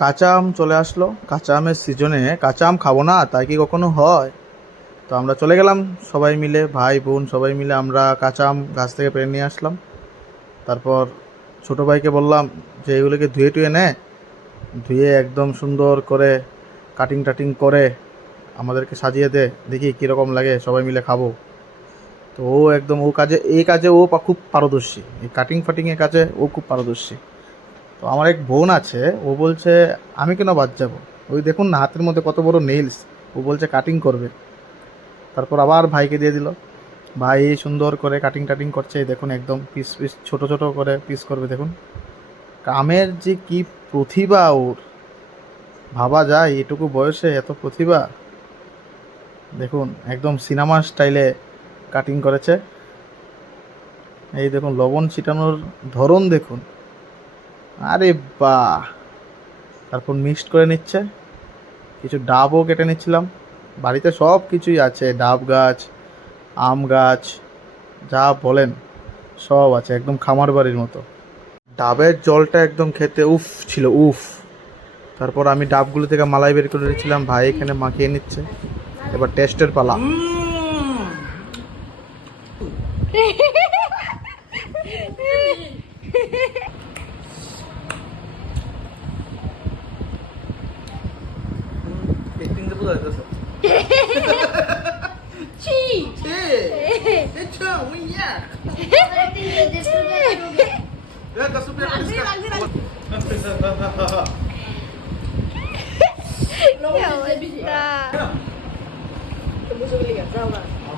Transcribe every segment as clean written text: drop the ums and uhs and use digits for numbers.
কাঁচা আম চলে আসলো। কাঁচা আমের সিজনে কাঁচা আম খাবো না তাই কি কখনো হয়? তো আমরা চলে গেলাম সবাই মিলে, ভাই বোন সবাই মিলে আমরা কাঁচা আম গাছ থেকে পেড়ে নিয়ে আসলাম। তারপর ছোটো ভাইকে বললাম যে এগুলোকে ধুয়ে টুয়ে নে, ধুয়ে একদম সুন্দর করে কাটিং টাটিং করে আমাদেরকে সাজিয়ে দে, দেখি কীরকম লাগে, সবাই মিলে খাবো। তো ও একদম এই কাজে ও খুব পারদর্শী, এই কাটিং ফাটিংয়ের কাজে ও খুব পারদর্শী। তো আমার এক বোন আছে, ও বলছে আমি কেন বাদ যাবো, ওই দেখুন না হাতের মধ্যে কত বড় নেইলস, ও বলছে কাটিং করবে। তারপর আবার ভাইকে দিয়ে দিল, ভাই এই সুন্দর করে কাটিং টাটিং করছে, এই দেখুন একদম পিস পিস ছোট ছোট করে পিস করবে। দেখুন কামের যে কি প্রতিভা ওর, ভাবা যায় এটুকু বয়সে এত প্রতিভা। দেখুন একদম সিনেমা স্টাইলে কাটিং করেছে। এই দেখুন লবণ ছিটানোর ধরন দেখুন, আরে বাহ। তারপর মিক্সড করে নিচ্ছে, কিছু ডাবও কেটে নিচ্ছিলাম। বাড়িতে সব কিছুই আছে, ডাব গাছ, আম গাছ, যা বলেন সব আছে, একদম খামার বাড়ির মতো। ডাবের জলটা একদম খেতে উফ ছিল, উফ। তারপর আমি ডাবগুলো থেকে মালাই বের করে দিচ্ছিলাম, ভাই এখানে মাখিয়ে নিচ্ছে। এবার টেস্টের পালা।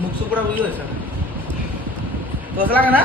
মুখ সুপুরা বুঝে গেছে তো লাগে না।